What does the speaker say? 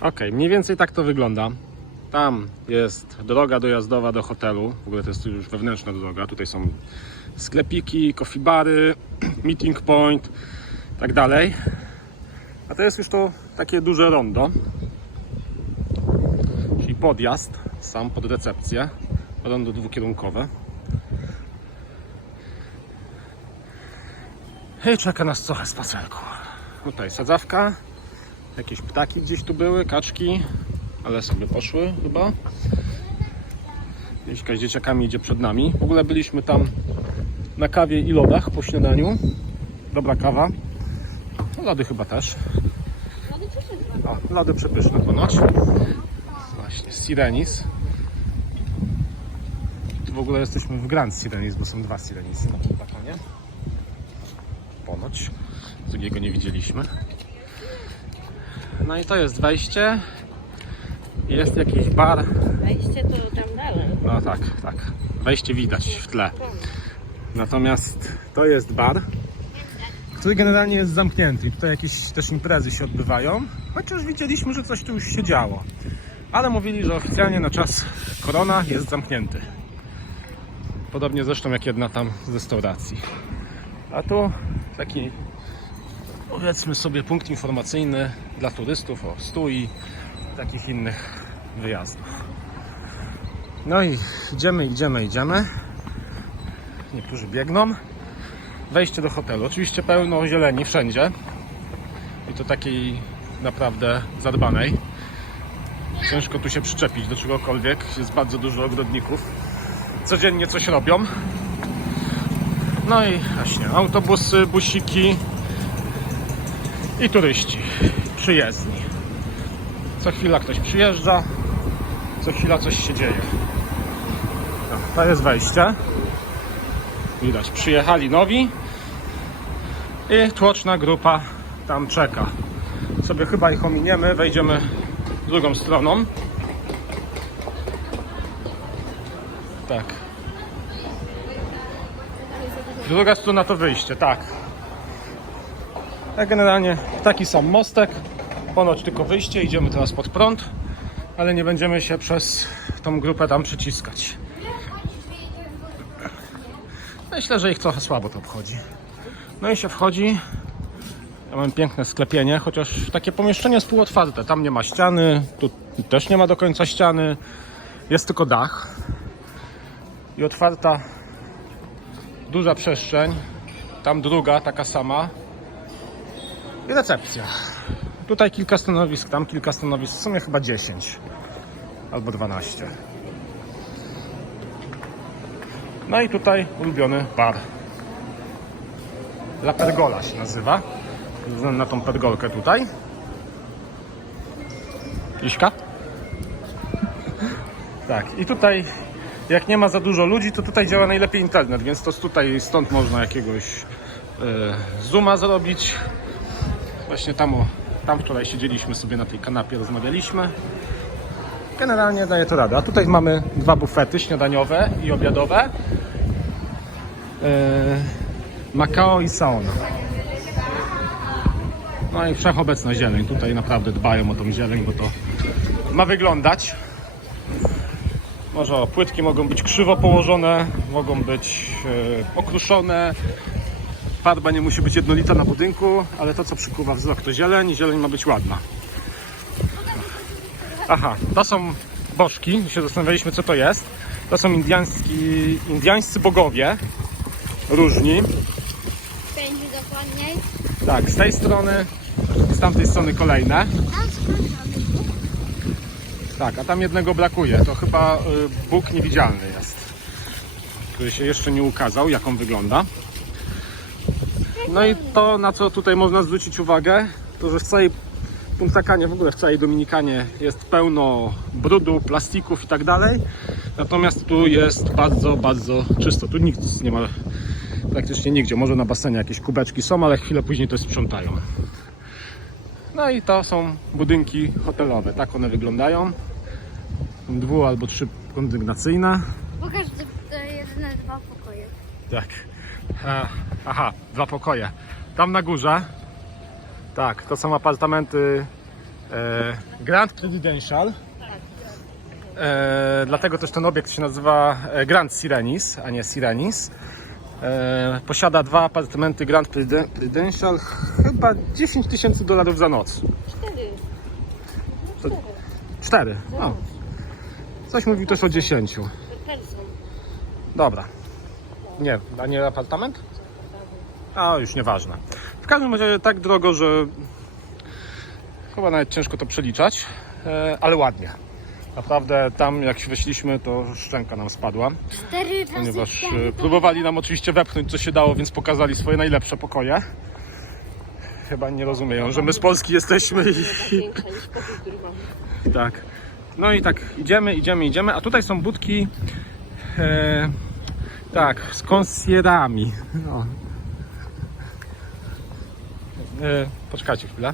Ok, mniej więcej tak to wygląda. Tam jest droga dojazdowa do hotelu. W ogóle to jest już wewnętrzna droga. Tutaj są sklepiki, coffee bary, meeting point, tak dalej. A to jest już to takie duże rondo. Czyli podjazd sam pod recepcję. Rondo dwukierunkowe. I czeka nas trochę spacerku. Tutaj sadzawka. Jakieś ptaki gdzieś tu były, kaczki, ale sobie poszły chyba. Jeśka z dzieciakami idzie przed nami. W ogóle byliśmy tam na kawie i lodach po śniadaniu. Dobra kawa. Lody chyba też. O, lody przepyszne ponoć. Właśnie, Sirenis. Tu w ogóle jesteśmy w Grand Sirenis, bo są dwa Sirenisy na tym balkonie. Ponoć. Drugiego nie widzieliśmy. No i to jest wejście. Jest jakiś bar. Wejście to tam dalej. No tak, tak. Wejście widać w tle. Natomiast to jest bar, który generalnie jest zamknięty. I tutaj jakieś też imprezy się odbywają. Chociaż widzieliśmy, że coś tu już się działo. Ale mówili, że oficjalnie na czas korona jest zamknięty. Podobnie zresztą jak jedna tam z restauracji. A tu taki powiedzmy sobie punkt informacyjny dla turystów o stół i takich innych wyjazdów. No i idziemy, idziemy, idziemy. Niektórzy biegną. Wejście do hotelu. Oczywiście pełno zieleni wszędzie. I to takiej naprawdę zadbanej. Ciężko tu się przyczepić do czegokolwiek. Jest bardzo dużo ogrodników. Codziennie coś robią. No i właśnie autobusy, busiki i turyści przyjezdni. Co chwila ktoś przyjeżdża, co chwila coś się dzieje. No, to jest wejście. Widać, przyjechali nowi i tłoczna grupa tam czeka. Sobie chyba ich ominiemy, wejdziemy drugą stroną. Tak. Druga strona to wyjście, tak. Tak generalnie taki sam mostek. Ponoć tylko wyjście, idziemy teraz pod prąd, ale nie będziemy się przez tą grupę tam przyciskać. Myślę, że ich trochę słabo to obchodzi. No i się wchodzi. Ja mam piękne sklepienie, chociaż takie pomieszczenie półotwarte. Tam nie ma ściany, tu też nie ma do końca ściany. Jest tylko dach. I otwarta duża przestrzeń. Tam druga, taka sama. I recepcja. Tutaj kilka stanowisk, tam kilka stanowisk, w sumie chyba 10 albo 12. No i tutaj ulubiony bar. La Pergola się nazywa. Ze względu na tą pergolkę tutaj. Iśka? Tak, i tutaj jak nie ma za dużo ludzi, to tutaj działa najlepiej internet, więc to tutaj stąd można jakiegoś e, zooma zrobić. Właśnie tam, o, tam wczoraj siedzieliśmy sobie na tej kanapie, rozmawialiśmy. Generalnie daje to radę. A tutaj mamy dwa bufety śniadaniowe i obiadowe. Yy, Macao i sauna. No i wszechobecna zieleń. Tutaj naprawdę dbają o tą zieleń, bo to ma wyglądać. Może płytki mogą być krzywo położone, mogą być yy, okruszone. Farba nie musi być jednolita na budynku, ale to co przykuwa wzrok to zieleń i zieleń ma być ładna. Aha, to są bożki. Się zastanawialiśmy, co to jest. To są indiański, indiańscy bogowie. Różni. Pięć dokładniej. Tak, z tej strony, z tamtej strony kolejne. Tak, a tam jednego brakuje. To chyba y, Bóg niewidzialny jest. Który się jeszcze nie ukazał, jak on wygląda. No i to, na co tutaj można zwrócić uwagę, to że w całej Puntakanie, w ogóle w całej Dominikanie jest pełno brudu, plastików i tak dalej. Natomiast tu jest bardzo, bardzo czysto. Tu nikt nie ma praktycznie nigdzie. Może na basenie jakieś kubeczki są, ale chwilę później to sprzątają. No i to są budynki hotelowe. Tak one wyglądają. Dwu albo trzy kondygnacyjne. Pokaż te jedne dwa pokoje. Tak. E, aha, dwa pokoje. Tam na górze. Tak, to są apartamenty E, Grand Presidential. E, dlatego też ten obiekt się nazywa e, Grand Sirenis, a nie Sirenis. E, posiada dwa apartamenty Grand Prudential, chyba 10 tysięcy dolarów za noc. Cztery. To- Cztery. O. Coś mówił też o 10. Person. Dobra. Nie, a nie apartament? A, już nieważne. W każdym razie tak drogo, że chyba nawet ciężko to przeliczać, e, ale ładnie. Naprawdę tam jak weszliśmy, to szczęka nam spadła, Cztery ponieważ e, próbowali nam oczywiście wepchnąć co się dało, więc pokazali swoje najlepsze pokoje. Chyba nie rozumieją, że my z Polski jesteśmy i, tak. No i tak idziemy, idziemy, idziemy, a tutaj są budki e, tak, z konsjerami. No. E, poczekajcie chwilę.